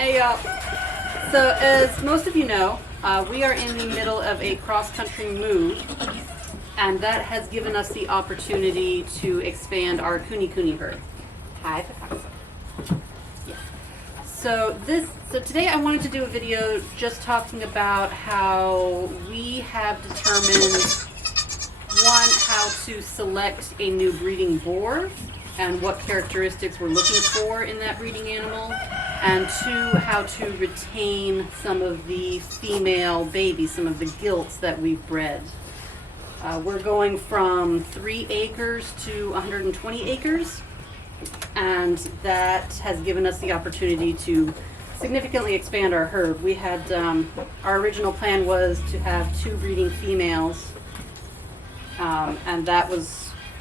Hey y'all. So as most of you know, we are in the middle of a cross-country move, and that has given us the opportunity to expand our Kunekune herd. Hi, yeah. So today I wanted to do a video just talking about how we have determined, one, how to select a new breeding boar and what characteristics we're looking for in that breeding animal, and two, how to retain some of the female babies, some of the gilts that we've bred. We're going from 3 acres to 120 acres, and that has given us the opportunity to significantly expand our herd. We had, our original plan was to have 2 breeding females, and that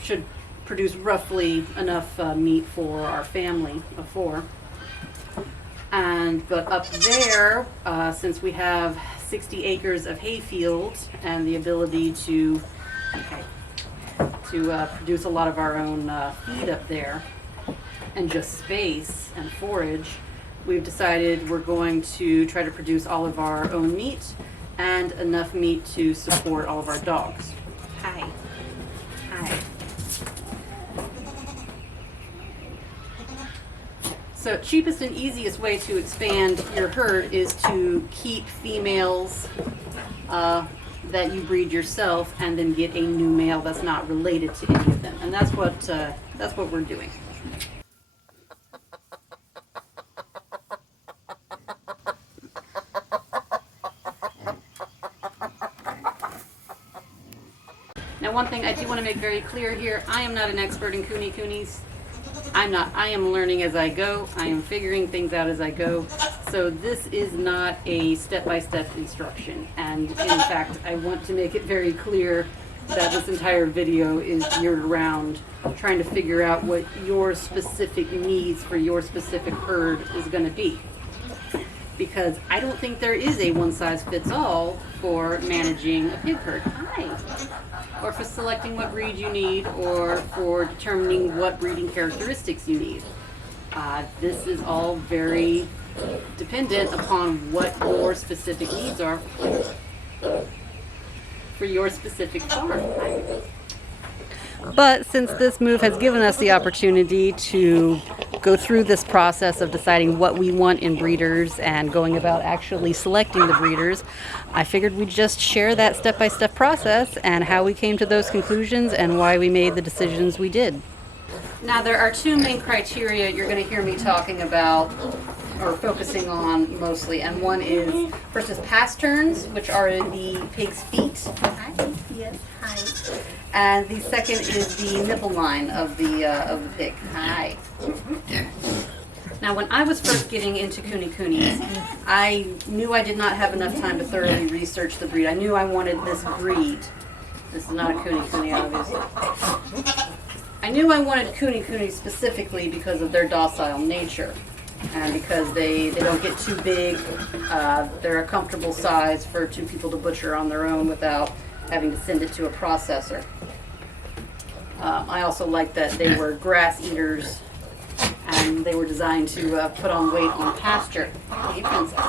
should produce roughly enough meat for our family of 4. But up there, since we have 60 acres of hayfield and the ability to produce a lot of our own feed up there, and just space and forage, we've decided we're going to try to produce all of our own meat and enough meat to support all of our dogs. Hi. Hi. So cheapest and easiest way to expand your herd is to keep females that you breed yourself, and then get a new male that's not related to any of them. And that's what we're doing. Now, one thing I do want to make very clear here, I am not an expert in Kunekunes. I am learning as I go. I am figuring things out as I go. So this is not a step-by-step instruction. And in fact, I want to make it very clear that this entire video is geared around trying to figure out what your specific needs for your specific herd is going to be. Because I don't think there is a one-size-fits-all for managing a pig herd. Hi. Or for selecting what breed you need, or for determining what breeding characteristics you need. This is all very dependent upon what your specific needs are for your specific farm. But since this move has given us the opportunity to go through this process of deciding what we want in breeders and going about actually selecting the breeders, I figured we'd just share that step-by-step process and how we came to those conclusions and why we made the decisions we did. Now, there are 2 main criteria you're going to hear me talking about or focusing on mostly, and one is, first is pasterns, which are the pig's feet. Hi. Yes. Hi. And the second is the nipple line of the pig. Hi. Now, when I was first getting into Kunekunes, I knew I did not have enough time to thoroughly research the breed. I knew I wanted this breed. This is not a Kunekune, obviously. I knew I wanted Kunekune specifically because of their docile nature, and because they don't get too big. They're a comfortable size for 2 people to butcher on their own without having to send it to a processor. I also liked that they were grass eaters, and they were designed to put on weight on pasture. Hey, princess.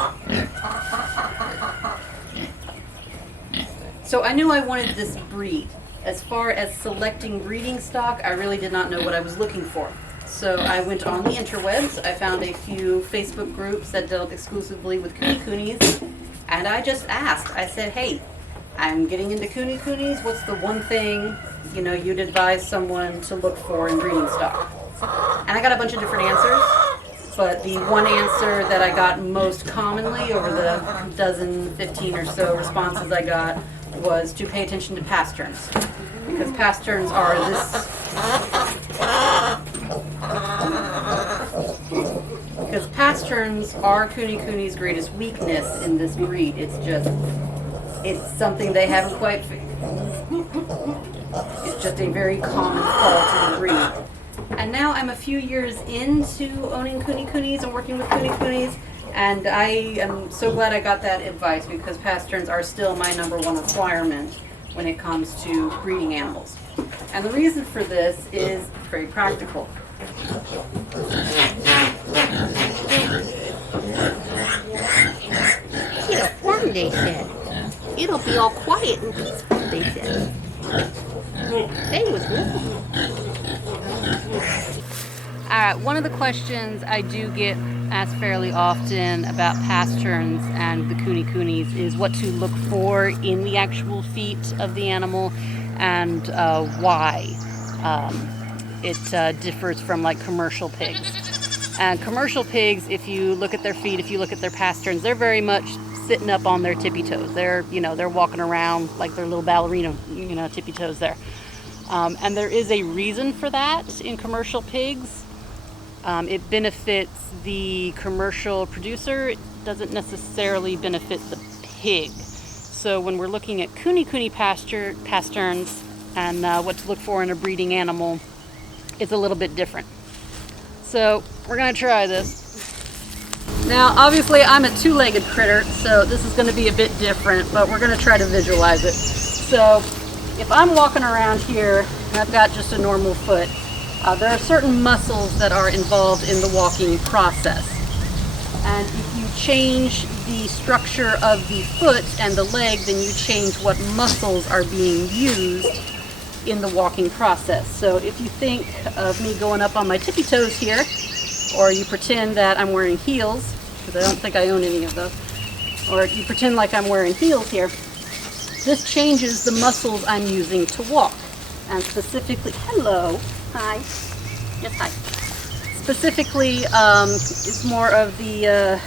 So I knew I wanted this breed. As far as selecting breeding stock, I really did not know what I was looking for. So I went on the interwebs. I found a few Facebook groups that dealt exclusively with Kunekunes, and I just asked. I said, hey, I'm getting into Kunekunes. What's the one thing, you'd advise someone to look for in breeding stock? And I got a bunch of different answers, but the one answer that I got most commonly over the 15 or so responses I got was to pay attention to pasterns, because pasterns are Kunekune's greatest weakness in this breed. It's something they haven't quite it's just a very common fault in the breed. And now I'm a few years into owning Kunekunes and working with Kunekunes, and I am so glad I got that advice, because pasterns are still my #1 requirement when it comes to breeding animals. And the reason for this is very practical. they said. It'll be all quiet and peaceful, they said. Hey, what's good? Alright, one of the questions I do get asked fairly often about pasterns and the kunekunes is what to look for in the actual feet of the animal and why it differs from like commercial pigs. And commercial pigs, if you look at their feet, if you look at their pasterns, they're very much sitting up on their tippy toes. They're, they're walking around like their little ballerina, tippy toes there. And there is a reason for that in commercial pigs. It benefits the commercial producer. It doesn't necessarily benefit the pig. So when we're looking at Kunekune pasterns and what to look for in a breeding animal, it's a little bit different. So we're going to try this. Now obviously I'm a two-legged critter, so this is going to be a bit different, but we're going to try to visualize it. So if I'm walking around here and I've got just a normal foot, there are certain muscles that are involved in the walking process. And if you change the structure of the foot and the leg, then you change what muscles are being used in the walking process. So if you think of me going up on my tippy toes here, or you pretend that I'm wearing heels, because I don't think I own any of those, or you pretend like I'm wearing heels here, this changes the muscles I'm using to walk. And specifically, hello, hi, yes, hi. Specifically, it's more of the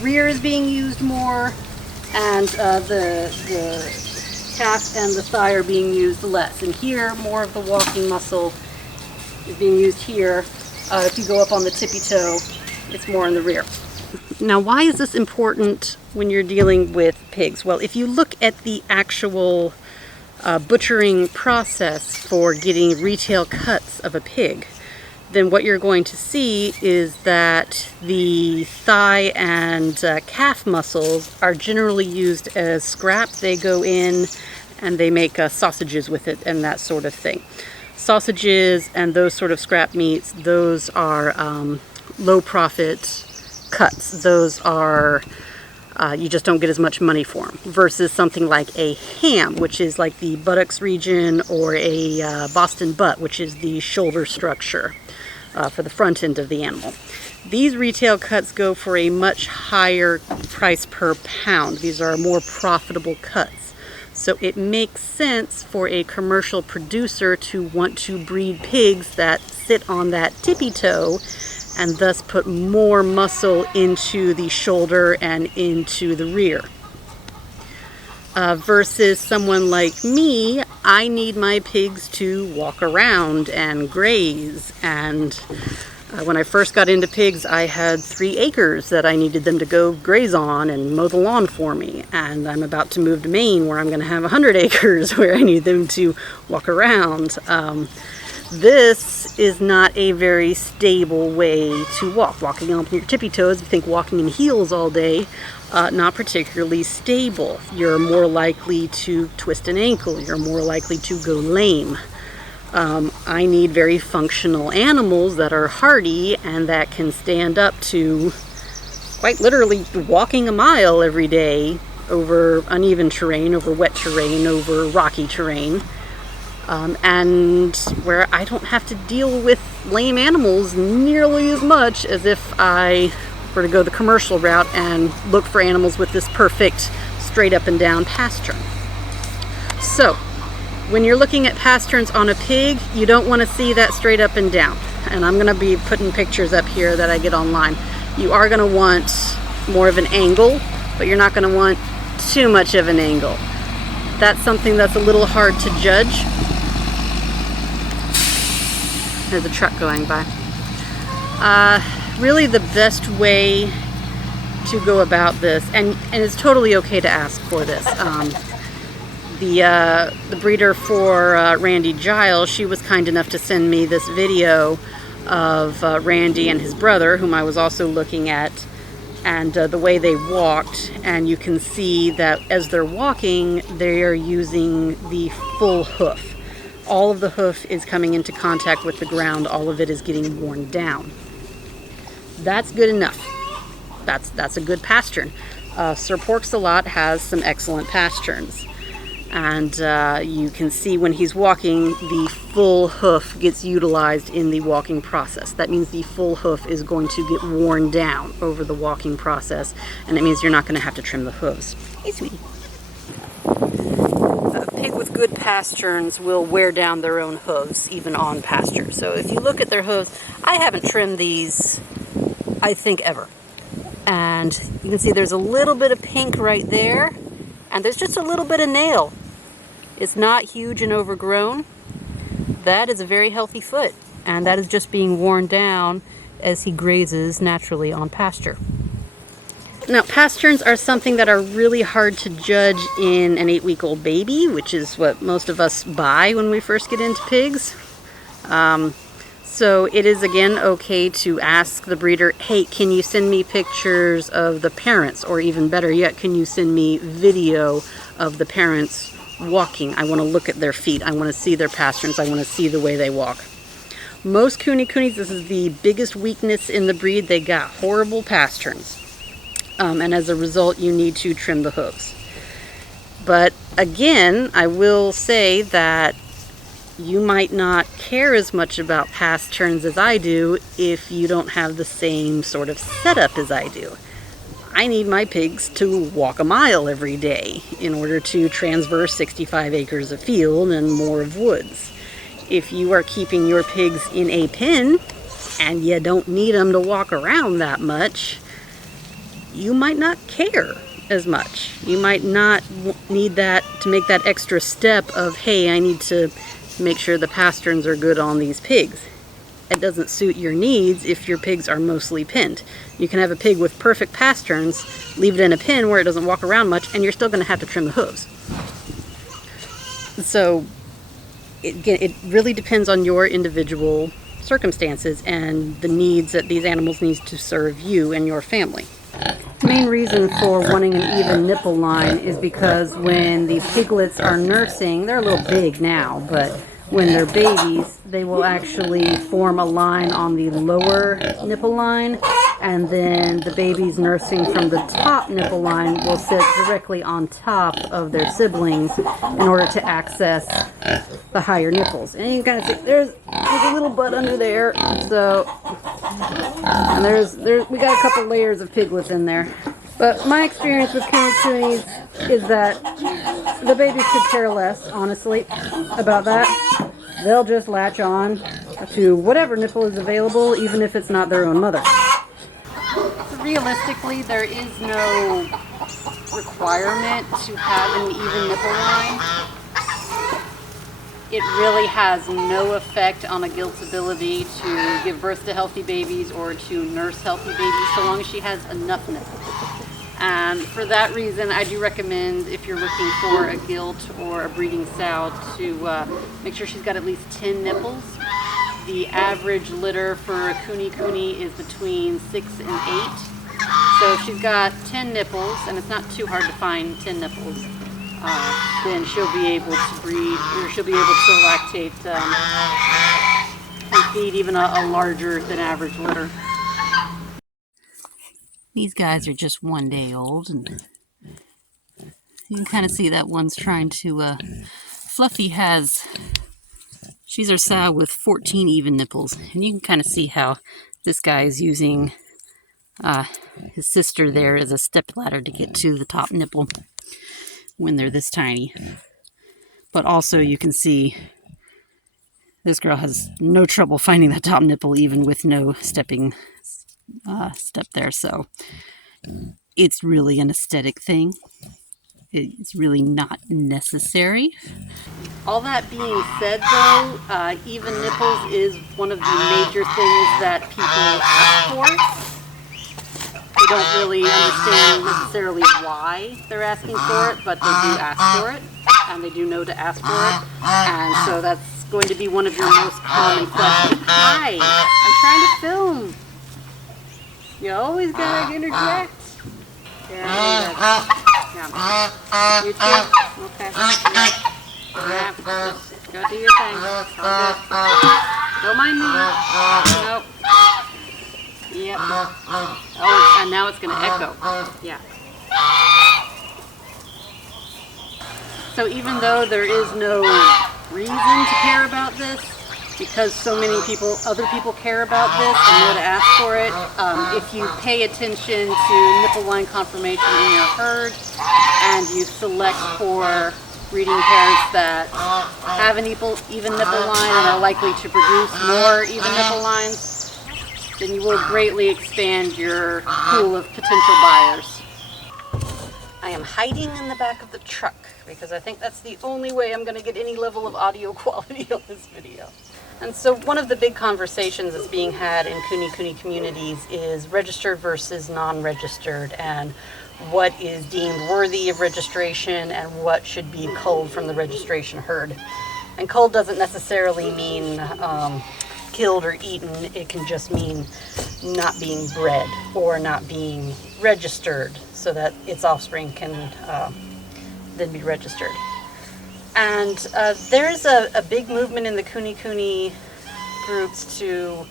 rear is being used more, and the calf and the thigh are being used less. And here, more of the walking muscle is being used here. If you go up on the tippy toe, it's more in the rear. Now, why is this important when you're dealing with pigs? Well, if you look at the actual butchering process for getting retail cuts of a pig, then what you're going to see is that the thigh and calf muscles are generally used as scrap. They go in and they make sausages with it and that sort of thing. Sausages and those sort of scrap meats, those are low profit cuts. Those are you just don't get as much money for them, versus something like a ham, which is like the buttocks region, or a Boston butt, which is the shoulder structure for the front end of the animal. These retail cuts go for a much higher price per pound. These are more profitable cuts. So it makes sense for a commercial producer to want to breed pigs that sit on that tippy toe and thus put more muscle into the shoulder and into the rear. Versus someone like me, I need my pigs to walk around and graze. And when I first got into pigs, I had 3 acres that I needed them to go graze on and mow the lawn for me. And I'm about to move to Maine, where I'm going to have 100 acres where I need them to walk around. This is not a very stable way to walk. Walking on your tippy toes, you think walking in heels all day, not particularly stable. You're more likely to twist an ankle. You're more likely to go lame. I need very functional animals that are hardy and that can stand up to quite literally walking a mile every day over uneven terrain, over wet terrain, over rocky terrain. And where I don't have to deal with lame animals nearly as much as if I were to go the commercial route and look for animals with this perfect straight up and down pastern. So when you're looking at pasterns on a pig, you don't want to see that straight up and down. And I'm going to be putting pictures up here that I get online. You are going to want more of an angle, but you're not going to want too much of an angle. That's something that's a little hard to judge. There's a truck going by. Really the best way to go about this, and it's totally okay to ask for this. The breeder for Randy Giles, she was kind enough to send me this video of Randy and his brother, whom I was also looking at, and the way they walked. And you can see that as they're walking, they are using the full hoof. All of the hoof is coming into contact with the ground. All of it is getting worn down. That's good enough. That's a good pastern. Sir Porks-a-Lot has some excellent pasterns. And you can see when he's walking, the full hoof gets utilized in the walking process. That means the full hoof is going to get worn down over the walking process, and it means you're not going to have to trim the hooves. Hey, sweetie. A pig with good pasterns will wear down their own hooves, even on pasture. So if you look at their hooves, I haven't trimmed these, I think, ever. And you can see there's a little bit of pink right there. And there's just a little bit of nail. It's not huge and overgrown. That is a very healthy foot. And that is just being worn down as he grazes naturally on pasture. Now, pasterns are something that are really hard to judge in an 8-week-old baby, which is what most of us buy when we first get into pigs. So it is, again, okay to ask the breeder, hey, can you send me pictures of the parents? Or even better yet, can you send me video of the parents walking? I want to look at their feet. I want to see their pasterns. I want to see the way they walk. Most Kunekunes, this is the biggest weakness in the breed. They got horrible pasterns. And as a result, you need to trim the hooves. But again, I will say that you might not care as much about pasterns as I do if you don't have the same sort of setup as I do. I need my pigs to walk a mile every day in order to transverse 65 acres of field and more of woods. If you are keeping your pigs in a pen and you don't need them to walk around that much, you might not care as much. You might not need that to make that extra step of, hey, I need to make sure the pasterns are good on these pigs. It doesn't suit your needs if your pigs are mostly pinned. You can have a pig with perfect pasterns, leave it in a pen where it doesn't walk around much, and you're still going to have to trim the hooves. So it really depends on your individual circumstances and the needs that these animals need to serve you and your family. The main reason for wanting an even nipple line is because when these piglets are nursing, they're a little big now, but when they're babies, they will actually form a line on the lower nipple line, and then the babies nursing from the top nipple line will sit directly on top of their siblings in order to access the higher nipples. And you can kind of see there's a little butt under there, so and we got a couple layers of piglets in there. But my experience with Kunekunes is that the babies could care less, honestly, about that. They'll just latch on to whatever nipple is available, even if it's not their own mother. Realistically, there is no requirement to have an even nipple line. It really has no effect on a gilt's ability to give birth to healthy babies or to nurse healthy babies, so long as she has enough nipples. And for that reason, I do recommend, if you're looking for a gilt or a breeding sow, to make sure she's got at least 10 nipples. The average litter for a Kunekune is between 6 and 8. So if she's got 10 nipples, and it's not too hard to find 10 nipples, then she'll be able to breed, or she'll be able to lactate and feed even a larger than average litter. These guys are just 1 day old, and you can kind of see that one's trying to, Fluffy she's our sow with 14 even nipples, and you can kind of see how this guy is using his sister there as a step ladder to get to the top nipple when they're this tiny. But also you can see this girl has no trouble finding that top nipple even with no stepping step there. So it's really an aesthetic thing. It's really not necessary. All that being said, though, even nipples is one of the major things that people ask for. They don't really understand necessarily why they're asking for it, but they do ask for it, and they do know to ask for it. And so that's going to be one of your most common questions. Hi, I'm trying to film. You always gotta interject. Yeah. You too? Okay. Yeah. Just go do your thing. It's all good. Don't mind me. Nope. Yep. Oh, and now it's gonna echo. Yeah. So even though there is no reason to care about this, because so many other people care about this and know to ask for it, if you pay attention to nipple line conformation in your herd and you select for breeding pairs that have an even nipple line and are likely to produce more even nipple lines, then you will greatly expand your pool of potential buyers. I am hiding in the back of the truck because I think that's the only way I'm going to get any level of audio quality on this video. And so one of the big conversations that's being had in Kunekune communities is registered versus non-registered, and what is deemed worthy of registration and what should be culled from the registration herd. And culled doesn't necessarily mean killed or eaten. It can just mean not being bred or not being registered so that its offspring can then be registered. And there's a big movement in the Kunekune groups to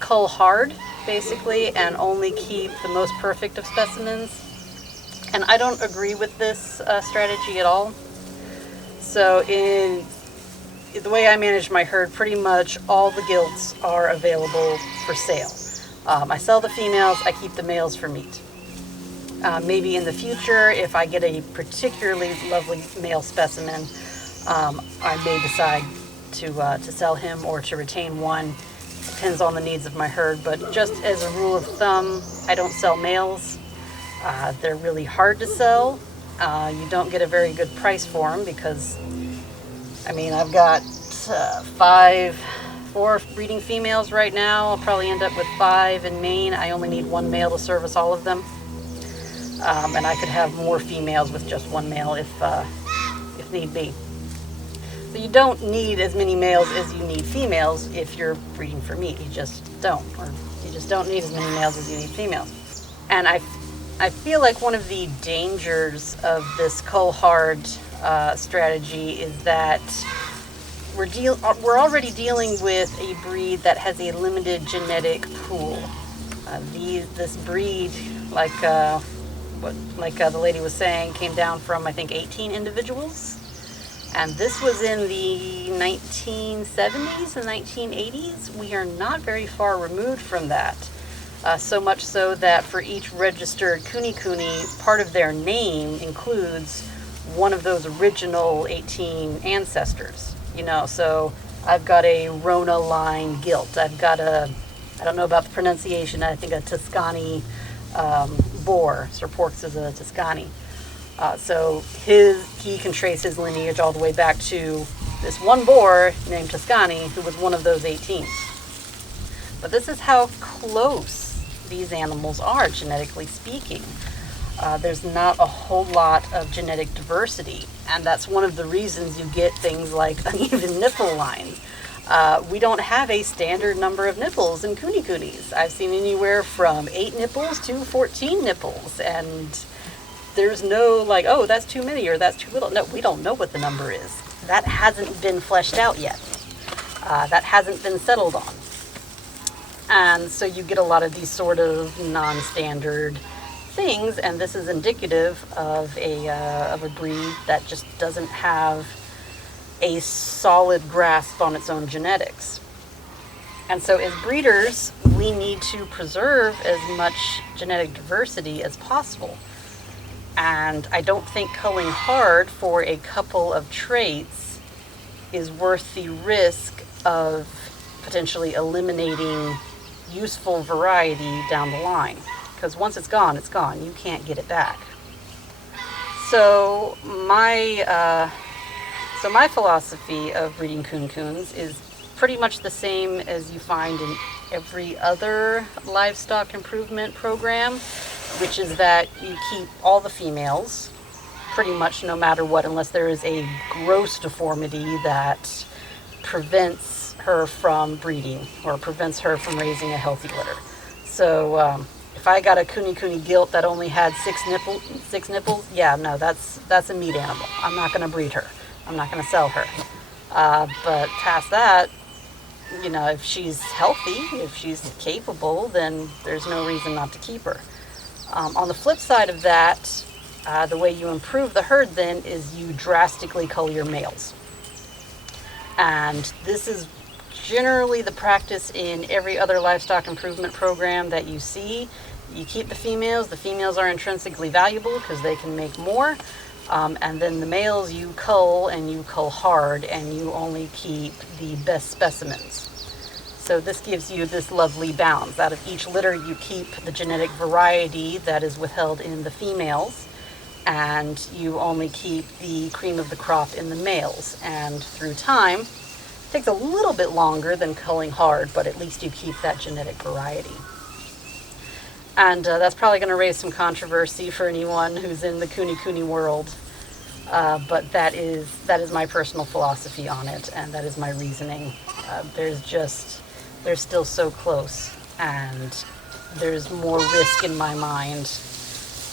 cull hard, basically, and only keep the most perfect of specimens. And I don't agree with this strategy at all. So in the way I manage my herd, pretty much all the gilts are available for sale. I sell the females, I keep the males for meat. Maybe in the future, if I get a particularly lovely male specimen, I may decide to sell him or to retain one. Depends on the needs of my herd, but just as a rule of thumb, I don't sell males. They're really hard to sell. You don't get a very good price for them because, I mean, I've got 4 breeding females right now. I'll probably end up with 5 in Maine. I only need 1 male to service all of them. And I could have more females with just 1 male if need be. So you don't need as many males as you need females if you're breeding for meat. You just don't. Or you just don't need as many males as you need females. And I feel like one of the dangers of this cull hard strategy is that we're already dealing with a breed that has a limited genetic pool. This breed, like the lady was saying, came down from I think 18 individuals, and this was in the 1970s and 1980s. We are not very far removed from that. So much so that for each registered Kunekune, part of their name includes one of those original 18 ancestors. You know, so I've got a Rona line gilt. I've got I don't know about the pronunciation, I think a Tuscany boar. Sir Porks is a Tuscany. So he can trace his lineage all the way back to this one boar named Tuscany, who was one of those 18. But this is how close these animals are, genetically speaking. There's not a whole lot of genetic diversity, and that's one of the reasons you get things like uneven nipple lines. We don't have a standard number of nipples in Kunekunes. I've seen anywhere from 8 nipples to 14 nipples, and there's no like, oh, that's too many or that's too little. No, we don't know what the number is. That hasn't been fleshed out yet. That hasn't been settled on. And so you get a lot of these sort of non-standard things, and this is indicative of a breed that just doesn't have a solid grasp on its own genetics. And so as breeders, we need to preserve as much genetic diversity as possible. And I don't think culling hard for a couple of traits is worth the risk of potentially eliminating useful variety down the line. Because once it's gone, it's gone. You can't get it back. So my philosophy of breeding Kunekunes is pretty much the same as you find in every other livestock improvement program, which is that you keep all the females pretty much no matter what, unless there is a gross deformity that prevents her from breeding or prevents her from raising a healthy litter. So if I got a Kunekune gilt that only had 6 nipples, yeah, no, that's a meat animal. I'm not going to breed her. I'm not going to sell her. But past that, you know, if she's healthy, if she's capable, then there's no reason not to keep her. On the flip side of that, The way you improve the herd then is you drastically cull your males. And this is generally the practice in every other livestock improvement program that you see. You keep the females. The females are intrinsically valuable because they can make more. And then the males you cull, and you cull hard, and you only keep the best specimens. So this gives you this lovely balance. Out of each litter you keep the genetic variety that is withheld in the females, and you only keep the cream of the crop in the males. And through time, it takes a little bit longer than culling hard, but at least you keep that genetic variety. And that's probably going to raise some controversy for anyone who's in the Kunekune world, but that is my personal philosophy on it, and that is my reasoning. They're still so close, and there's more risk in my mind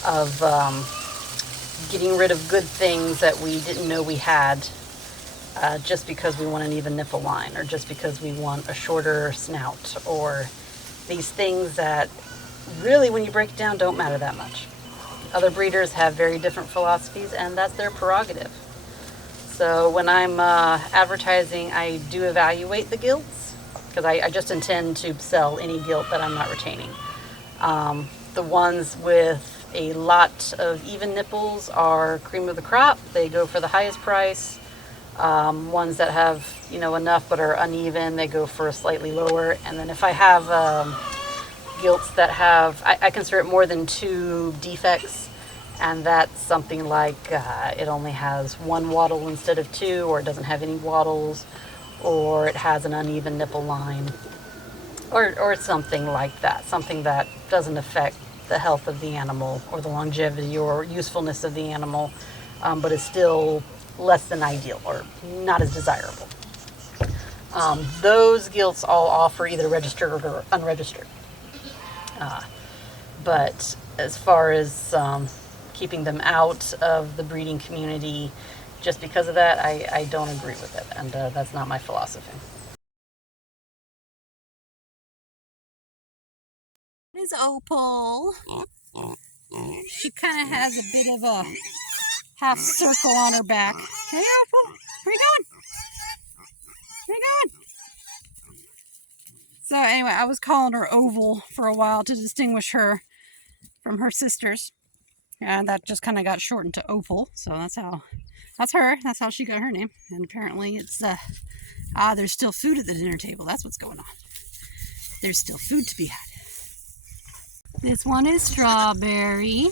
of getting rid of good things that we didn't know we had, just because we want an even nipple line, or just because we want a shorter snout, or these things that really, when you break it down, don't matter that much. Other breeders have very different philosophies, and that's their prerogative. So when I'm advertising, I do evaluate the gilts, because I just intend to sell any gilt that I'm not retaining. The ones with a lot of even nipples are cream of the crop. They go for the highest price. Ones that have, enough but are uneven, they go for a slightly lower. And then if I have gilts that have, I consider it more than 2 defects, and that's something like it only has 1 wattle instead of 2, or it doesn't have any wattles, or it has an uneven nipple line, or something like that, something that doesn't affect the health of the animal or the longevity or usefulness of the animal, but is still less than ideal or not as desirable. Those gilts all offer either registered or unregistered. But as far as keeping them out of the breeding community just because of that, I don't agree with it, and that's not my philosophy. This is Opal. She kind of has a bit of a half circle on her back. Hey, Opal, where you going? Where you going? So anyway, I was calling her Oval for a while to distinguish her from her sisters, and that just kind of got shortened to Opal. So that's her. That's how she got her name. And apparently it's there's still food at the dinner table. That's what's going on. There's still food to be had. This one is Strawberry.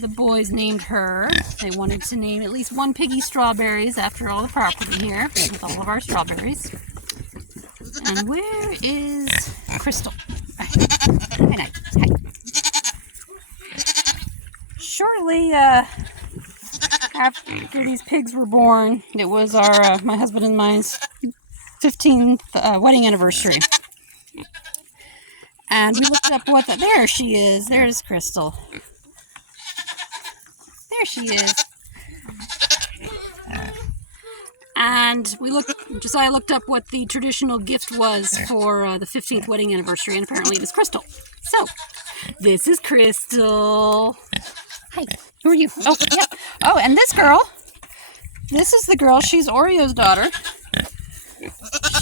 The boys named her. They wanted to name at least one piggy Strawberries after all the property here with all of our strawberries. And where is Crystal? Hi. Shortly after these pigs were born, it was our my husband and mine's 15th wedding anniversary. And we looked up there she is. There's Crystal. There she is. And Josiah looked up what the traditional gift was for the 15th wedding anniversary, and apparently it was Crystal. So, this is Crystal. Hi, who are you? Oh, yeah. Oh, and this is the girl, she's Oreo's daughter.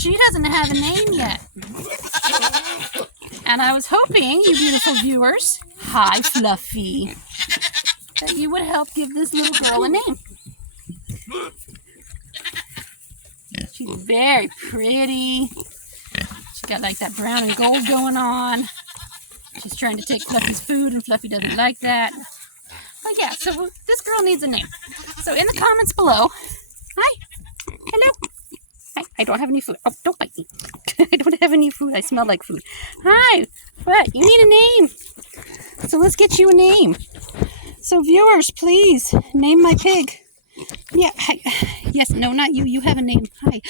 She doesn't have a name yet. And I was hoping, you beautiful viewers, hi Fluffy, that you would help give this little girl a name. She's very pretty. She's got like that brown and gold going on. She's trying to take Fluffy's food, and Fluffy doesn't like that. But yeah, so this girl needs a name. So in the comments below, hi, hello. Hi, I don't have any food. Oh, don't bite me. I don't have any food. I smell like food. Hi, what? You need a name. So let's get you a name. So viewers, please name my pig. Yeah, hi. Yes, no, not you. You have a name. Hi.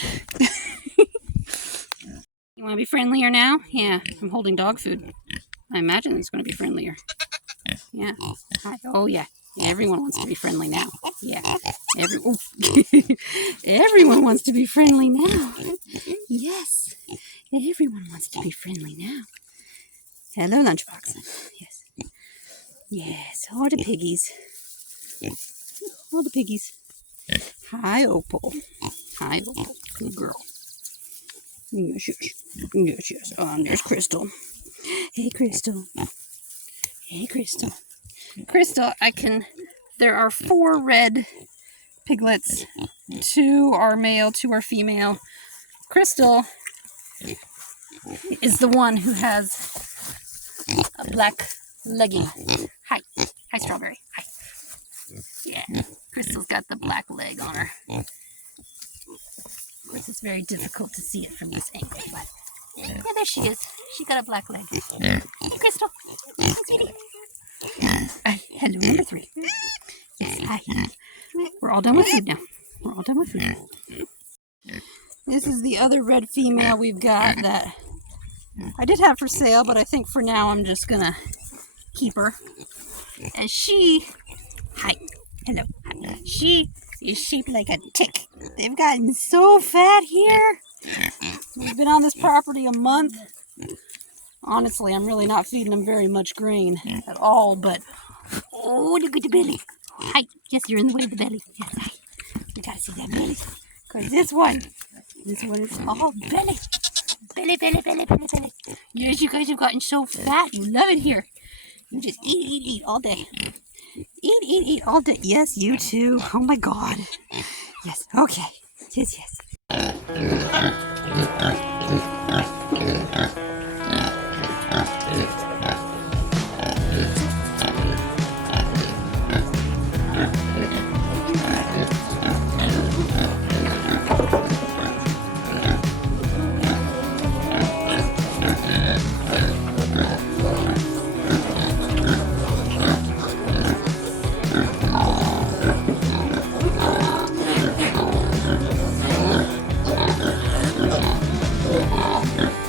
You want to be friendlier now? Yeah, I'm holding dog food. I imagine it's going to be friendlier. Yeah. Hi. Oh, yeah. Everyone wants to be friendly now. Yeah. Everyone wants to be friendly now. Yes. Everyone wants to be friendly now. Hello, Lunchbox. Yes. Yes, all the piggies. All the piggies. Hi, Opal. Hi, Opal. Good girl. Yes, yes. Yes, yes. Oh, and there's Crystal. Hey, Crystal. Hey, Crystal. Crystal, there are 4 red piglets. 2 are male, 2 are female. Crystal is the one who has a black legging. Hi. Hi, Strawberry. Hi. Yeah. Crystal's got the black leg on her. Of course, it's very difficult to see it from this angle, but yeah, there she is. She got a black leg. Hey, Crystal. Hi, sweetie. Hello, number 3. Yes, hi. We're all done with food now. We're all done with food. This is the other red female we've got that I did have for sale, but I think for now I'm just gonna keep her. And hi, hello, hi. She is shaped like a tick. They've gotten so fat here. We've been on this property a month. Honestly, I'm really not feeding them very much grain at all, but oh, look at the belly. Hi, yes, you're in the way of the belly. Yes, hi. You gotta see that belly. Because this one is all belly. Belly, belly, belly, belly, belly. Yes, you guys have gotten so fat. You love it here. You just eat all day. Eat all day. Yes, you too. Oh my God. Yes, okay. Yes, yes.